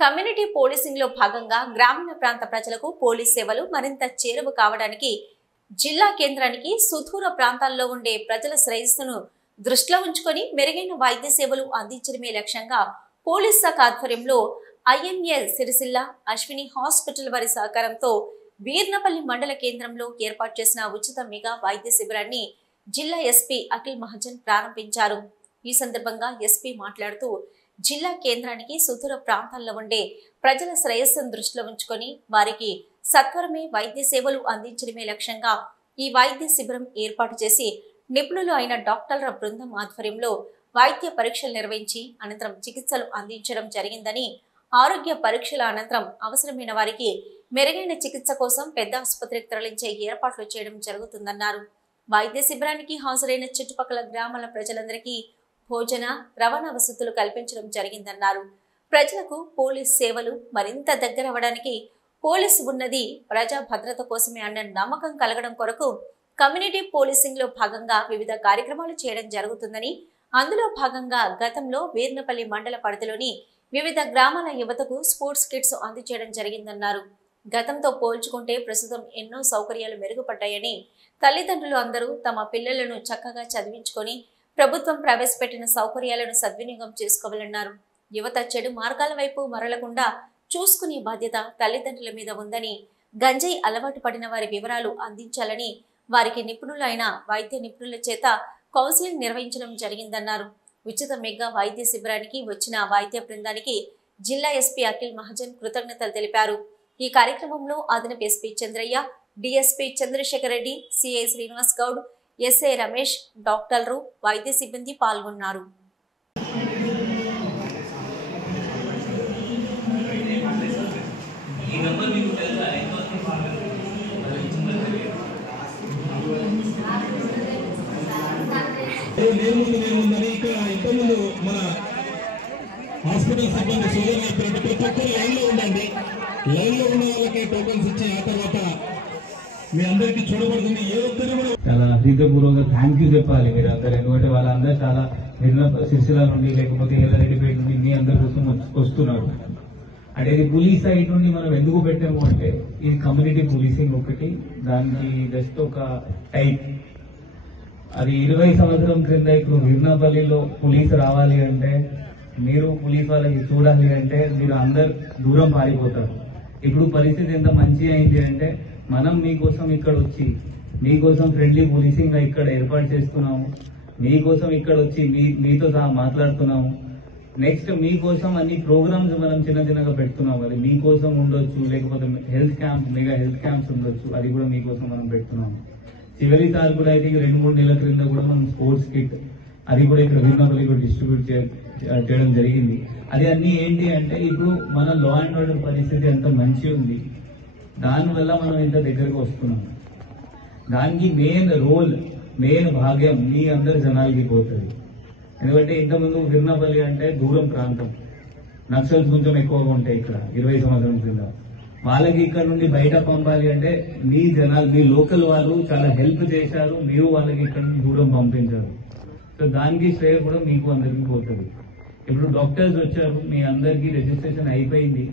Community policing లో భాగంగా గ్రామీణ ప్రాంత ప్రజలకు పోలీస్ సేవలు మరింత చేరువ కావడానికి జిల్లా కేంద్రానికి సుదూర ప్రాంతాల్లో ఉండే ప్రజల శ్రేయస్సును దృష్టిలో ఉంచుకొని మెరుగైన వైద్య సేవలు అందించడమే లక్ష్యంగా పోలీస్ శాఖ ఆధ్వర్యంలో ఐఎంఏ సిరిసిల్ల అశ్విని హాస్పిటల్ వారి సహకారంతో వీర్నపల్లి మండల కేంద్రంలో ఏర్పాటు చేసిన ఉచిత మెగా వైద్య శిబిరాన్ని జిల్లా ఎస్పీ అఖిల్ మహాజన్ ప్రారంభించారు. ఈ సందర్భంగా ఎస్పీ మాట్లాడుతూ జిల్లా కేంద్రానికి సుదూర ప్రాంతాల్లో ఉండే ప్రజల శ్రేయస్సును దృష్టిలో ఉంచుకొని వారికి సత్వరమే వైద్య సేవలు అందించడమే లక్ష్యంగా ఈ వైద్య శిబిరం ఏర్పాటు చేసి నిపుణులు అయిన డాక్టర్ల బృందం ఆధ్వర్యంలో వైద్య పరీక్షలు నిర్వహించి అనంతరం చికిత్సలు అందించడం జరిగిందని, ఆరోగ్య పరీక్షల అనంతరం అవసరమైన వారికి మెరుగైన చికిత్స కోసం పెద్ద ఆసుపత్రికి తరలించే ఏర్పాట్లు చేయడం జరుగుతుందన్నారు. వైద్య శిబిరానికి హాజరైన చుట్టుపక్కల గ్రామాల ప్రజలందరికీ భోజన రవాణా వసతులు కల్పించడం జరిగిందన్నారు. ప్రజలకు పోలీస్ సేవలు మరింత దగ్గరవడానికి పోలీసు ఉన్నది ప్రజా భద్రత కోసమే అన్న నమ్మకం కలగడం కొరకు కమ్యూనిటీ పోలీసింగ్ లో భాగంగా వివిధ కార్యక్రమాలు చేయడం జరుగుతుందని, అందులో భాగంగా గతంలో వీర్నపల్లి మండల పరిధిలోని వివిధ గ్రామాల యువతకు స్పోర్ట్స్ కిట్స్ అందజేయడం జరిగిందన్నారు. గతంతో పోల్చుకుంటే ప్రస్తుతం ఎన్నో సౌకర్యాలు మెరుగుపడ్డాయని, తల్లిదండ్రులు అందరూ తమ పిల్లలను చక్కగా చదివించుకొని ప్రభుత్వం ప్రవేశపెట్టిన సౌకర్యాలను సద్వినియోగం చేసుకోవాలన్నారు. యువత చెడు మార్గాల వైపు మరలకుండా చూసుకునే బాధ్యత తల్లిదండ్రుల మీద ఉందని, గంజాయి అలవాటు పడిన వారి వివరాలు అందించాలని వారికి నిపుణులైన వైద్య నిపుణుల చేత కౌన్సిలింగ్ నిర్వహించడం జరిగిందన్నారు. ఉచిత మెగా వైద్య శిబిరానికి వచ్చిన వైద్య బృందానికి జిల్లా ఎస్పీ అఖిల్ మహాజన్ కృతజ్ఞతలు తెలిపారు. ఈ కార్యక్రమంలో అదనపు SP Chandrayya, DSP Chandrasekhar Reddy, CI Srinivas Goud, SI Ramesh, డాక్టర్లు, వైద్య సిబ్బంది పాల్గొన్నారు. ఇంతకుముందు మన హాస్పిటల్ సిబ్బంది సోదరులు చెప్పినట్టు ప్రతి ఒక్కరు లైన్ లో ఉండండి. లైన్ లో ఉన్న వాళ్ళకి టోకన్స్ ఇచ్చి ఆ తర్వాత మీ అందరికి చూడబడుతుంది. ఏ ఒక్కరు కూడా చాలా హృదయపూర్వకంగా థ్యాంక్ యూ చెప్పాలి మీరు అందరు. ఎందుకంటే వాళ్ళందరూ చాలా సిరిసిల్ల నుండి లేకపోతే ఎల్లారెడ్డిపేట నుండి మీ అందరి కోసం వస్తున్నారు. అంటే ఇది పోలీస్ సైడ్ నుండి మనం ఎందుకు పెట్టాము అంటే ఇది కమ్యూనిటీ పోలీసింగ్ ఒకటి, దానికి జస్ట్ ఒక టైప్. అది 20 సంవత్సరం క్రింద ఇప్పుడు వీర్నపల్లిలో పోలీసు రావాలి అంటే, మీరు పోలీస్ వాళ్ళకి చూడాలి అంటే మీరు అందరు దూరం పారిపోతారు. ఇప్పుడు పరిస్థితి ఎంత మంచి అయింది అంటే మనం మీకోసం ఇక్కడ వచ్చి మీకోసం ఫ్రెండ్లీ పోలీసింగ్ ఇక్కడ ఏర్పాటు చేస్తున్నాము. మీకోసం ఇక్కడ వచ్చి మీతో సహా మాట్లాడుతున్నాము. నెక్స్ట్ మీకోసం అన్ని ప్రోగ్రామ్స్ మనం చిన్నగా పెడుతున్నాము. అది మీకోసం ఉండొచ్చు, లేకపోతే health camp, mega health camps ఉండొచ్చు, అది కూడా మీకోసం మనం పెడుతున్నాము. చివరి సార్ కూడా అయితే 2-3 నెలల క్రింద కూడా మనం స్పోర్ట్స్ కిట్ అది కూడా ఇక్కడ వీర్నపల్లి కూడా డిస్ట్రిబ్యూట్ చేయడం జరిగింది. అది అన్ని ఏంటి అంటే ఇప్పుడు మన లా అండ్ ఆర్డర్ పరిస్థితి ఎంత మంచి ఉంది, దానివల్ల మనం ఇంత దగ్గరకు వస్తున్నాం. దానికి మెయిన్ భాగ్యం మీ అందరి జనాలకి పోతుంది. ఎందుకంటే ఇంతకుముందు వీర్నపల్లి అంటే దూరం ప్రాంతం, నక్సల్స్ కొంచెం ఎక్కువగా ఉంటాయి ఇక్కడ 20 సంవత్సరం క్రింద. వాళ్ళకి ఇక్కడ నుండి బయట పంపాలి అంటే మీ జనాలు, మీ లోకల్ వాళ్ళు చాలా హెల్ప్ చేశారు, మీరు వాళ్ళకి ఇక్కడ నుండి దూరం పంపించారు. సో దానికి శ్రేయ కూడా మీకు అందరికీ పోతుంది. ఇప్పుడు డాక్టర్స్ వచ్చారు, మీ అందరికీ రిజిస్ట్రేషన్ అయిపోయింది.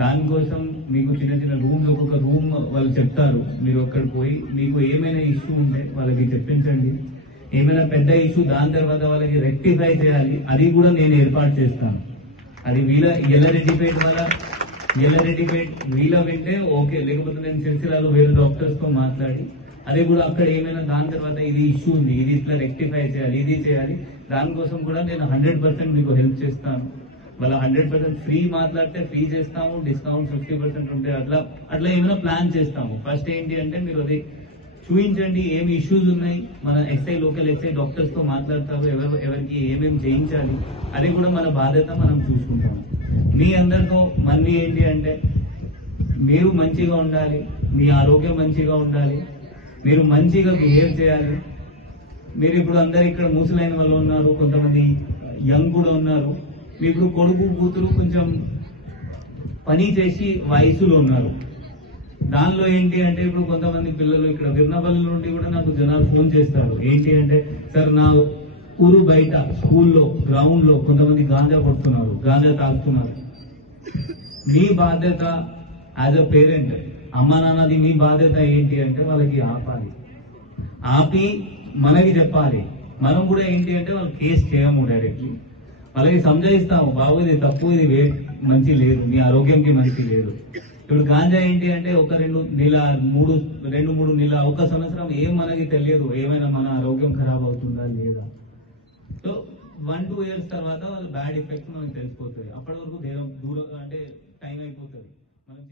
దానికోసం మీకు చిన్న రూమ్స్, ఒక్కొక్క రూమ్ వాళ్ళు చెప్తారు. మీరు అక్కడికి పోయి మీకు ఏమైనా ఇష్యూ ఉంటే వాళ్ళకి చెప్పించండి. ఏమైనా పెద్ద ఇష్యూ దాని తర్వాత వాళ్ళకి రెక్టిఫై చేయాలి, అది కూడా నేను ఏర్పాటు చేస్తాను. అది ఎల్లారెడ్డిపేట వీళ్ళ వింటే ఓకే, లేకపోతే నేను సిరిసిల్లలో వేరే డాక్టర్స్ తో మాట్లాడి అది కూడా అక్కడ ఏమైనా దాని తర్వాత ఇది ఇష్యూ ఉంది, ఇది ఇట్లా రెక్టిఫై చేయాలి, ఇది చేయాలి, దానికోసం కూడా నేను 100% మీకు హెల్ప్ చేస్తాను. వాళ్ళ 100% ఫ్రీ మాట్లాడితే ఫ్రీ చేస్తాము, డిస్కౌంట్ 50% ఉంటే అట్లా ఏమైనా ప్లాన్ చేస్తాము. ఫస్ట్ ఏంటి అంటే మీరు అది చూపించండి ఏమి ఇష్యూస్ ఉన్నాయి, మన లోకల్ ఎస్ఐ డాక్టర్స్ తో మాట్లాడతారు, ఎవరికి ఏమేమి చేయించాలి, అది కూడా మన బాధ్యత, మనం చూసుకుంటాము. మీ అందరితో మళ్ళీ ఏంటి అంటే మీరు మంచిగా ఉండాలి, మీ ఆరోగ్యం మంచిగా ఉండాలి, మీరు మంచిగా బిహేవ్ చేయాలి. మీరు ఇప్పుడు అందరు ఇక్కడ ముసలైన వాళ్ళు ఉన్నారు, కొంతమంది యంగ్ కూడా ఉన్నారు. మీకు కొడుకు కూతురు కొంచెం పని చేసి వయసులో ఉన్నారు. దానిలో ఏంటి అంటే ఇప్పుడు కొంతమంది పిల్లలు ఇక్కడ వీర్నపల్లి నుండి కూడా నాకు జనాలు ఫోన్ చేస్తారు. ఏంటి అంటే సార్ నా ఊరు బయట స్కూల్లో గ్రౌండ్ లో కొంతమంది గాంజా కొడుతున్నారు, గాంజా తాగుతున్నారు. మీ బాధ్యత యాజ్ అ పేరెంట్, అమ్మ నాన్నది మీ బాధ్యత ఏంటి అంటే వాళ్ళకి ఆపి మనకి చెప్పాలి. మనం కూడా ఏంటి అంటే వాళ్ళు కేసు చేయము, డైరెక్ట్లీ వాళ్ళకి సంజయిస్తాము, బాబు ఇది తప్పు, ఇది మంచి లేదు, మీ ఆరోగ్యంకి మంచి లేదు. ఇప్పుడు గాంజా ఏంటి అంటే ఒక 2 నెలల 1 సంవత్సరం ఏం మనకి తెలియదు, ఏమైనా మన ఆరోగ్యం ఖరాబ్ అవుతుందా లేదా. సో 1-2 years తర్వాత వాళ్ళ బ్యాడ్ ఎఫెక్ట్స్ మనకు తెలిసిపోతుంది. అప్పటి వరకు దూరం అంటే టైం అయిపోతుంది. మనం